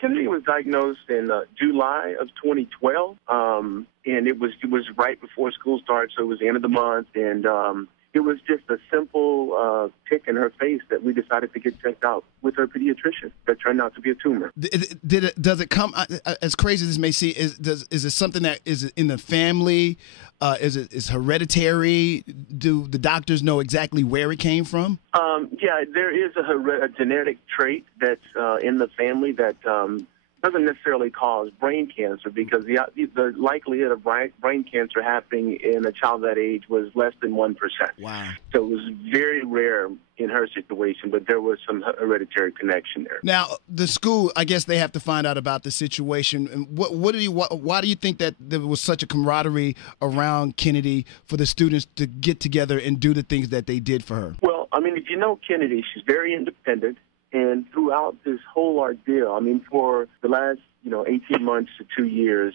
Kennedy was diagnosed in July of 2012, and it was right before school started, so it was the end of the month, and it was just a simple tick in her face that we decided to get checked out with her pediatrician that turned out to be a tumor. Does it come, as crazy as this may seem, is it something that is in the family? Is hereditary? Do the doctors know exactly where it came from? Yeah, there is a genetic trait that's in the family that doesn't necessarily cause brain cancer, because the likelihood of brain cancer happening in a child that age was less than 1%. Wow. So it was very rare in her situation, but there was some hereditary connection there. Now, the school, I guess they have to find out about the situation. And why do you think that there was such a camaraderie around Kennedy for the students to get together and do the things that they did for her? Well, I mean, if you know Kennedy, she's very independent. And throughout this whole ordeal, I mean, for the last, 18 months to 2 years,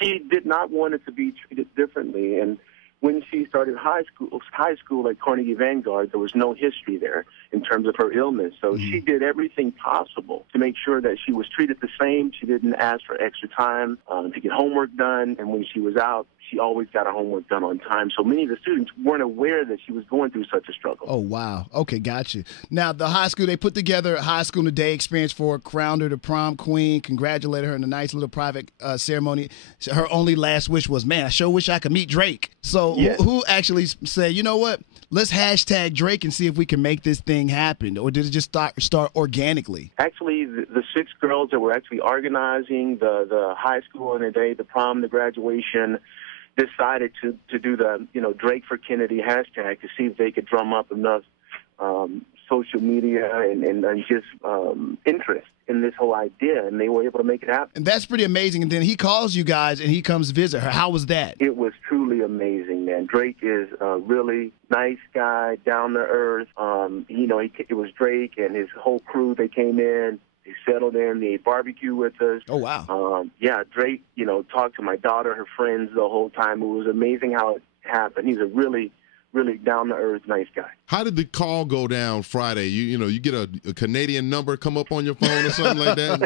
she did not want it to be treated differently. And when she started high school at Carnegie Vanguard, there was no history there in terms of her illness. So she did everything possible to make sure that she was treated the same. She didn't ask for extra time to get homework done. And when she was out, she always got her homework done on time. So many of the students weren't aware that she was going through such a struggle. Oh, wow. Okay, gotcha. Now, the high school, they put together a high school in a day experience for her, crowned her the prom queen, congratulated her in a nice little private ceremony. Her only last wish was, man, I sure wish I could meet Drake. So yes. who actually said, you know what, let's hashtag Drake and see if we can make this thing happen? Or did it just start organically? Actually, the 6 girls that were actually organizing the high school in a day, the prom, the graduation, decided to do the Drake for Kennedy hashtag to see if they could drum up enough social media and just interest in this whole idea, and they were able to make it happen. And that's pretty amazing. And then he calls you guys and he comes visit her. How was that? It was truly amazing, man. Drake is a really nice guy, down to earth. It was Drake and his whole crew. They came in. They settled in. They ate barbecue with us. Oh, wow. Yeah, Drake, talked to my daughter, her friends the whole time. It was amazing how it happened. He's a really, really down-to-earth, nice guy. How did the call go down Friday? You get a Canadian number come up on your phone or something like that?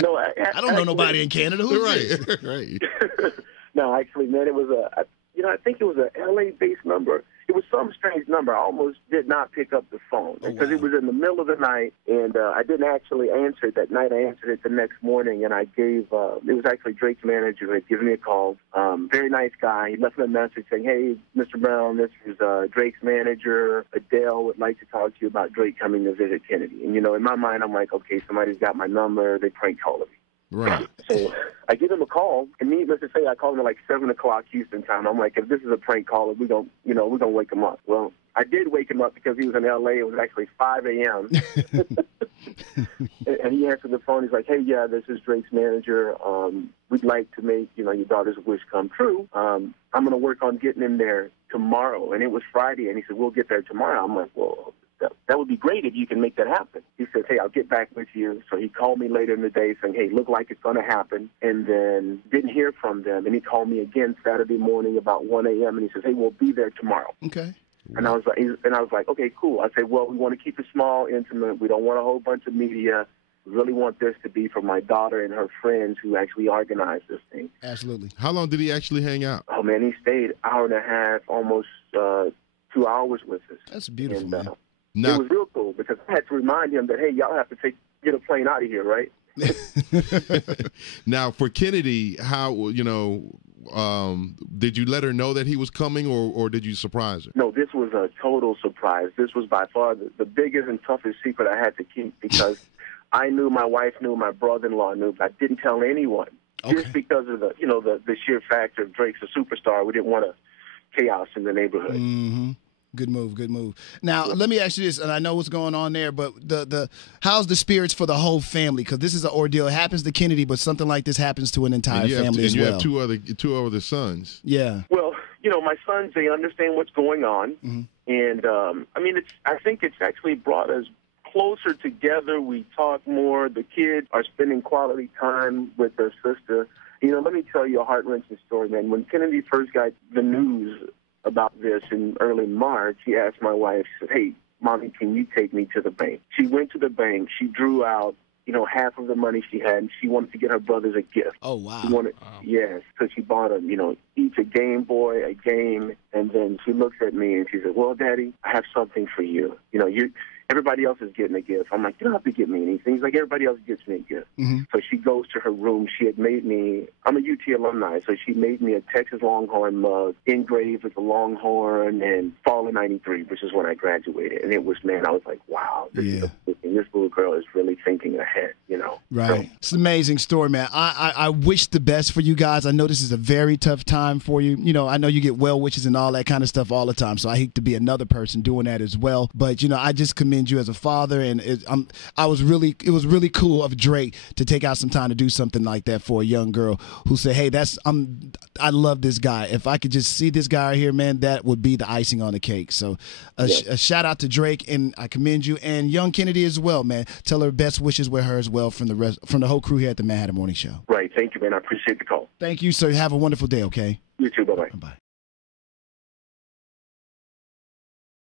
No, I don't know nobody in Canada. Who's right, right. No, actually, man, it was I think it was a LA-based number. It was some strange number. I almost did not pick up the phone because it was in the middle of the night, and I didn't actually answer it that night. I answered it the next morning, and I gave it was actually Drake's manager who had given me a call. Very nice guy. He left me a message saying, "Hey, Mr. Brown, this is Drake's manager. Adele would like to talk to you about Drake coming to visit Kennedy." And, in my mind, I'm like, okay, somebody's got my number. They prank calling me. Right. So I give him a call, and needless to say, I called him at like 7 o'clock Houston time. I'm like, if this is a prank caller, we're gonna wake him up. Well, I did wake him up because he was in L.A. It was actually 5 a.m. And he answered the phone. He's like, "Hey, yeah, this is Drake's manager. We'd like to make your daughter's wish come true. I'm gonna work on getting him there tomorrow." And it was Friday, and he said, "We'll get there tomorrow." I'm like, "Well, that would be great if you can make that happen." He said, "Hey, I'll get back with you." So he called me later in the day saying, "Hey, look like it's going to happen." And then didn't hear from them. And he called me again Saturday morning about 1 a.m. and he says, "Hey, we'll be there tomorrow." Okay. And I was like, "Okay, cool." I said, "Well, we want to keep it small, intimate. We don't want a whole bunch of media. We really want this to be for my daughter and her friends who actually organized this thing." Absolutely. How long did he actually hang out? Oh, man, he stayed an hour and a half, almost 2 hours with us. That's beautiful, man. It was real cool because I had to remind him that, hey, y'all have to get a plane out of here, right? Now, for Kennedy, how, did you let her know that he was coming or did you surprise her? No, this was a total surprise. This was by far the biggest and toughest secret I had to keep because I knew, my wife knew, my brother-in-law knew, but I didn't tell anyone. Okay. Just because of the sheer factor of Drake's a superstar. We didn't want chaos in the neighborhood. Mm-hmm. Good move, good move. Now, let me ask you this, and I know what's going on there, but how's the spirits for the whole family? Because this is an ordeal. It happens to Kennedy, but something like this happens to an entire family as well. And you have two other sons. Yeah. Well, my sons, they understand what's going on, and I think it's actually brought us closer together. We talk more. The kids are spending quality time with their sister. Let me tell you a heart-wrenching story, man. When Kennedy first got the news about this in early March, he asked my wife, he said, "Hey, Mommy, can you take me to the bank? She went to the bank. She drew out, half of the money she had, and she wanted to get her brothers a gift. Oh, wow. Yes, so she bought them, each a Game Boy, a game, and then she looks at me and she said, well, Daddy, I have something for you. Everybody else is getting a gift. I'm like, you don't have to get me anything. He's like, everybody else gets me a gift. Mm-hmm. So she goes to her room. She had made me, I'm a UT alumni, so she made me a Texas Longhorn mug engraved with the Longhorn and fall of '93, which is when I graduated. And it was, man, I was like, wow, this little girl is really thinking ahead, Right. So, it's an amazing story, man. I wish the best for you guys. I know this is a very tough time for you. I know you get well wishes and all that kind of stuff all the time, so I hate to be another person doing that as well. But, I just commend you as a father, and it was really cool of Drake to take out some time to do something like that for a young girl who said, hey, I love this guy. If I could just see this guy right here, man, that would be the icing on the cake. So a shout out to Drake, and I commend you, and young Kennedy as well, man. Tell her best wishes with her as well from the whole crew here at the Manhattan Morning Show. Right. Thank you, man. I appreciate the call. Thank you, sir. Have a wonderful day, okay? You too. Bye-bye. Bye-bye.